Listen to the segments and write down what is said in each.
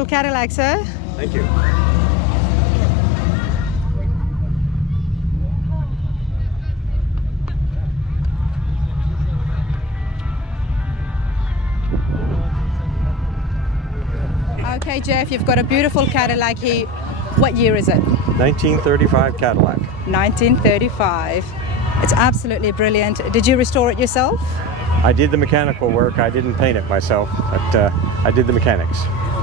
beautiful Cadillac, sir. Thank you. Okay, Jeff, you've got a beautiful Cadillac here. What year is it? 1935 Cadillac. 1935. It's absolutely brilliant. Did you restore it yourself? I did the mechanical work. I didn't paint it myself, but I did the mechanics.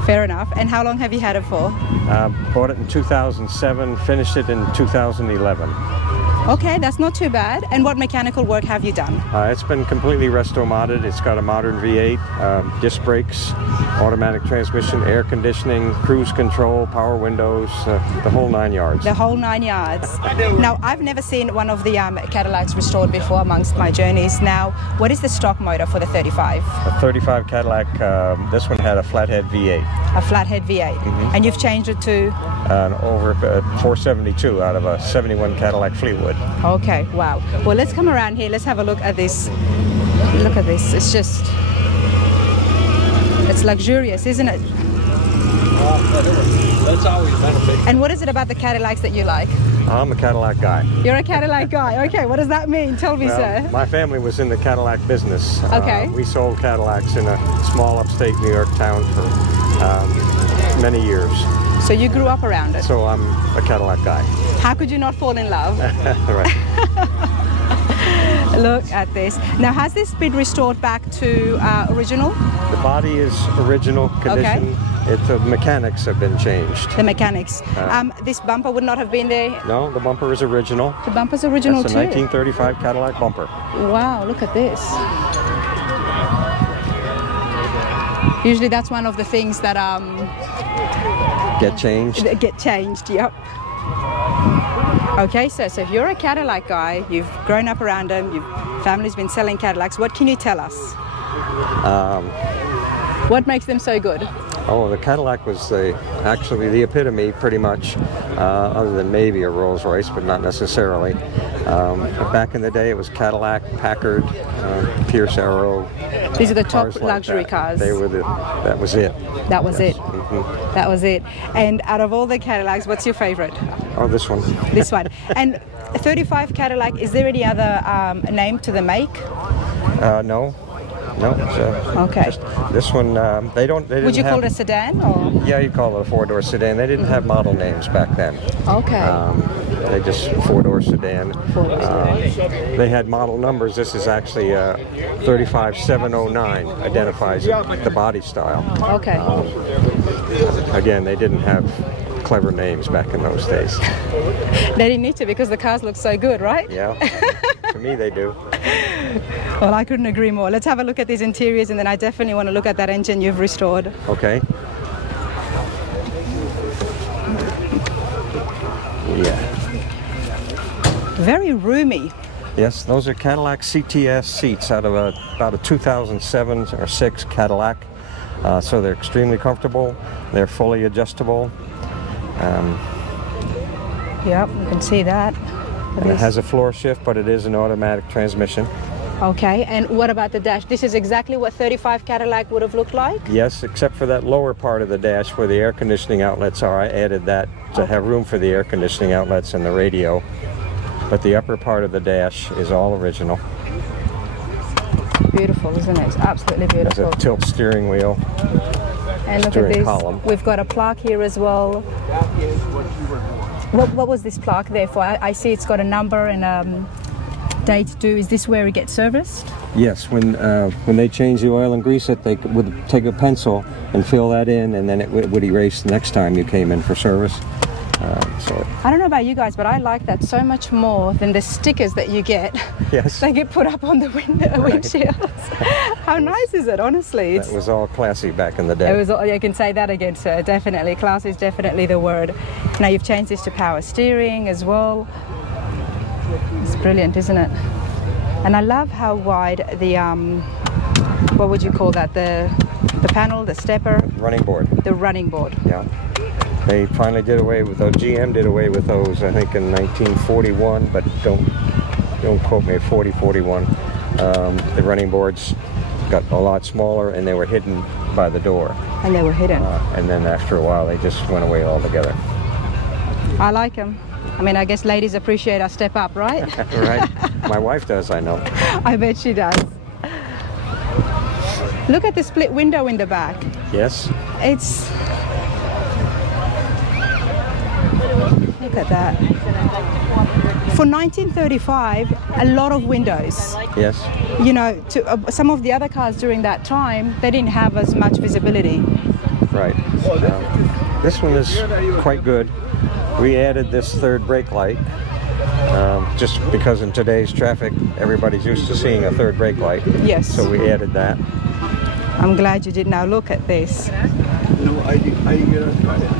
Fair enough. And how long have you had it for? Bought it in 2007, finished it in 2011. Okay, that's not too bad. And what mechanical work have you done? It's been completely resto-modded. It's got a modern V8, disc brakes, automatic transmission, air conditioning, cruise control, power windows, the whole 9 yards. The whole 9 yards. Now, I've never seen one of the Cadillacs restored before amongst my journeys. Now, what is the stock motor for the 35? The 35 Cadillac, this one had a flathead V8. A flathead V8. Mm-hmm. And you've changed it to? Over 472 out of a 71 Cadillac Fleetwood. Okay, wow. Well, let's come around here. Let's have a look at this. Look at this. It's just, it's luxurious, isn't it? That's always beneficial. And what is it about the Cadillacs that you like? I'm a Cadillac guy. You're a Cadillac guy. Okay, what does that mean? Tell me, sir. My family was in the Cadillac business. Okay. We sold Cadillacs in a small upstate New York town for many years. So you grew up around it? So I'm a Cadillac guy. How could you not fall in love? Right. Look at this. Now, has this been restored back to original? The body is original condition. Okay. The mechanics have been changed. The mechanics. This bumper would not have been there? No, the bumper is original. The bumper's original too? That's a 1935 Cadillac bumper. Wow, look at this. Usually that's one of the things that get changed. Get changed, yep. Okay, so if you're a Cadillac guy, you've grown up around them, your family's been selling Cadillacs, what can you tell us? What makes them so good? Oh, the Cadillac was actually the epitome, pretty much, other than maybe a Rolls Royce, but not necessarily. But back in the day, it was Cadillac, Packard, Pierce Arrow. These are the top like luxury cars. They were that was it. That was yes. it. Mm-hmm. That was it. And out of all the Cadillacs, what's your favorite? Oh, this one. This one. And 35 Cadillac, is there any other name to the make? No. No. Okay. This one, they didn't. Would you call it a sedan, or? Yeah, you call it a four-door sedan. They didn't have model names back then. Okay. They just four-door sedan. They had model numbers. This is actually 35709. Identifies the body style. Okay. Again, they didn't have clever names back in those days. They didn't need to because the cars look so good, right? Yeah. To me, they do. Well, I couldn't agree more. Let's have a look at these interiors, and then I definitely want to look at that engine you've restored. Okay. Yeah. Very roomy. Yes, those are Cadillac CTS seats out of about a 2007 or 6 Cadillac. So they're extremely comfortable. They're fully adjustable. Yep, you can see that. And it has a floor shift, but it is an automatic transmission. Okay, and what about the dash? This is exactly what 35 Cadillac would have looked like? Yes, except for that lower part of the dash where the air conditioning outlets are. I added that to have room for the air conditioning outlets and the radio. But the upper part of the dash is all original. Beautiful, isn't it? It's absolutely beautiful. There's a tilt steering wheel. And look at this. Column. We've got a plaque here as well. What was this plaque there for? I see it's got a number and date due. Is this where it gets serviced? Yes, when they change the oil and grease it, they would take a pencil and fill that in, and then it would erase the next time you came in for service. I don't know about you guys, but I like that so much more than the stickers that you get. Yes. They get put up on the windshields. How nice is it, honestly? That was all classy back in the day. You can say that again, sir. Definitely. Class is definitely the word. Now you've changed this to power steering as well. It's brilliant, isn't it? And I love how wide the, what would you call that? The panel, the stepper? Running board. The running board. Yeah. They finally did away with those. GM did away with those, I think, in 1941, but don't quote me, 41. The running boards got a lot smaller, and they were hidden by the door. And they were hidden. And then after a while, they just went away altogether. I like them. I mean, I guess ladies appreciate our step up, right? Right. My wife does, I know. I bet she does. Look at the split window in the back. Yes. It's... Look at that. For 1935, a lot of windows. Yes. You know, some of the other cars during that time, they didn't have as much visibility. Right. This one is quite good. We added this third brake light just because in today's traffic, everybody's used to seeing a third brake light. Yes. So we added that. I'm glad you did now look at this. No, I tried it.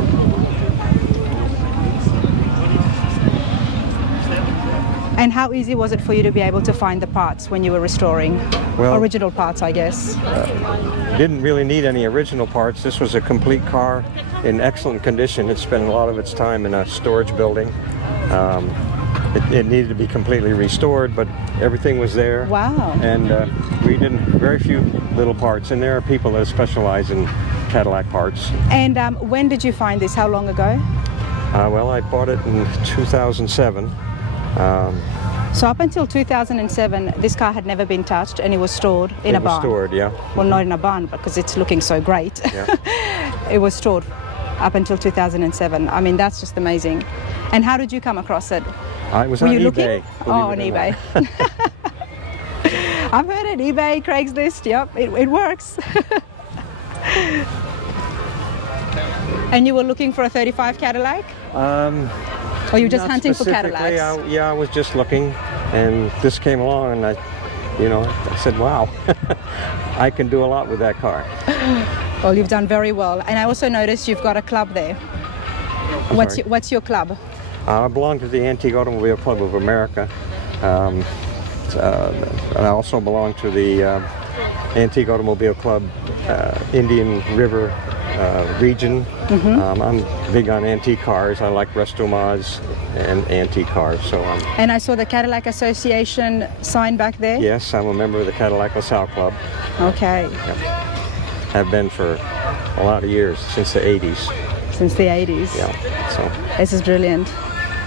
And how easy was it for you to be able to find the parts when you were restoring? Well, original parts, I guess. Didn't really need any original parts. This was a complete car in excellent condition. It spent a lot of its time in a storage building. It needed to be completely restored, but everything was there. Wow. And we did very few little parts, and there are people that specialize in Cadillac parts. And when did you find this? How long ago? Well, I bought it in 2007. So up until 2007, this car had never been touched, and it was stored in a barn. It was stored, yeah. Well, not in a barn, because it's looking so great. Yeah. It was stored up until 2007. I mean, that's just amazing. And how did you come across it? I was Were on you eBay. looking? Oh, on eBay. I've heard it. eBay, Craigslist. Yep, it works. And you were looking for a 35 Cadillac? Or you were just Not hunting for specifically. Cadillacs? I was just looking, and this came along, and I said, wow, I can do a lot with that car. Well, you've done very well. And I also noticed you've got a club there. What's your club? I belong to the Antique Automobile Club of America. And I also belong to the Antique Automobile Club Indian River region. Mm-hmm. I'm big on antique cars. I like restaurants and antique cars. And I saw the Cadillac Association sign back there? Yes, I'm a member of the Cadillac LaSalle Club. Okay. Yep. Have been for a lot of years, since the 80s. Since the 80s? Yeah. So. This is brilliant.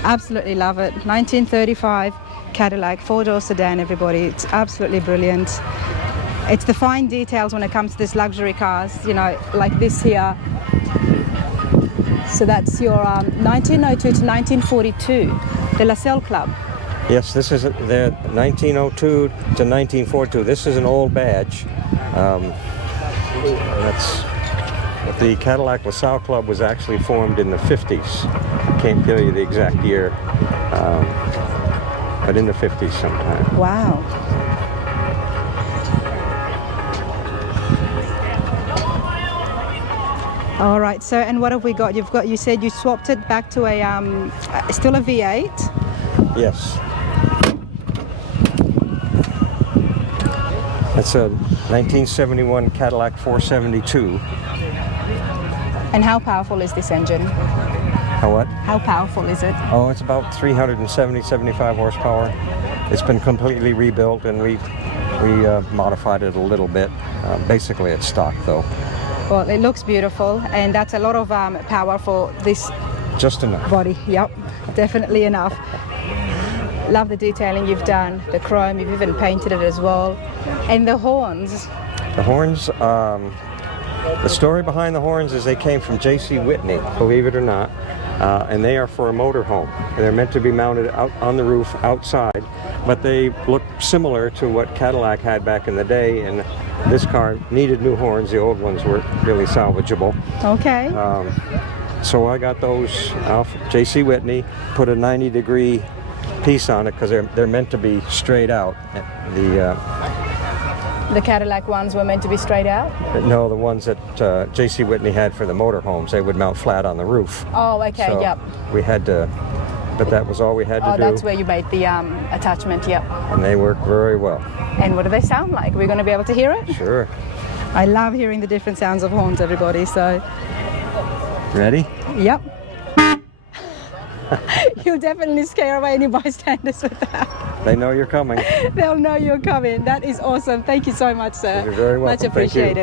Absolutely love it. 1935 Cadillac 4-door sedan, everybody. It's absolutely brilliant. It's the fine details when it comes to these luxury cars, you know, like this here. So that's your 1902 to 1942, the LaSalle Club. Yes, this is the 1902 to 1942. This is an old badge. The Cadillac LaSalle Club was actually formed in the 50s. I can't tell you the exact year, but in the 50s sometime. Wow. All right, so and what have we got? You said you swapped it back to a still a V8? Yes. That's a 1971 Cadillac 472. And how powerful is this engine? How what? How powerful is it? Oh, it's about 375 horsepower. It's been completely rebuilt, and we modified it a little bit. Basically, it's stock, though. Well, it looks beautiful, and that's a lot of power for this Just enough. body. Yep, definitely enough. Love the detailing you've done, the chrome, you've even painted it as well. And the horns. The horns, the story behind the horns is they came from J.C. Whitney, believe it or not, and they are for a motorhome. They're meant to be mounted out on the roof outside, but they look similar to what Cadillac had back in the day, and this car needed new horns. The old ones were really salvageable. Okay. So I got those off J.C. Whitney, put a 90-degree piece on it because they're meant to be straight out. The Cadillac ones were meant to be straight out? No, the ones that J.C. Whitney had for the motorhomes, they would mount flat on the roof. Oh, okay, so yep. We had to, but that was all we had to do. Oh, that's where you made the attachment, yep. And they work very well. And what do they sound like? We're going to be able to hear it? Sure. I love hearing the different sounds of horns, everybody, so... Ready? Yep. You'll definitely scare away any bystanders with that. They know you're coming. They'll know you're coming. That is awesome. Thank you so much, sir. You're very welcome. Much Thank you. appreciated.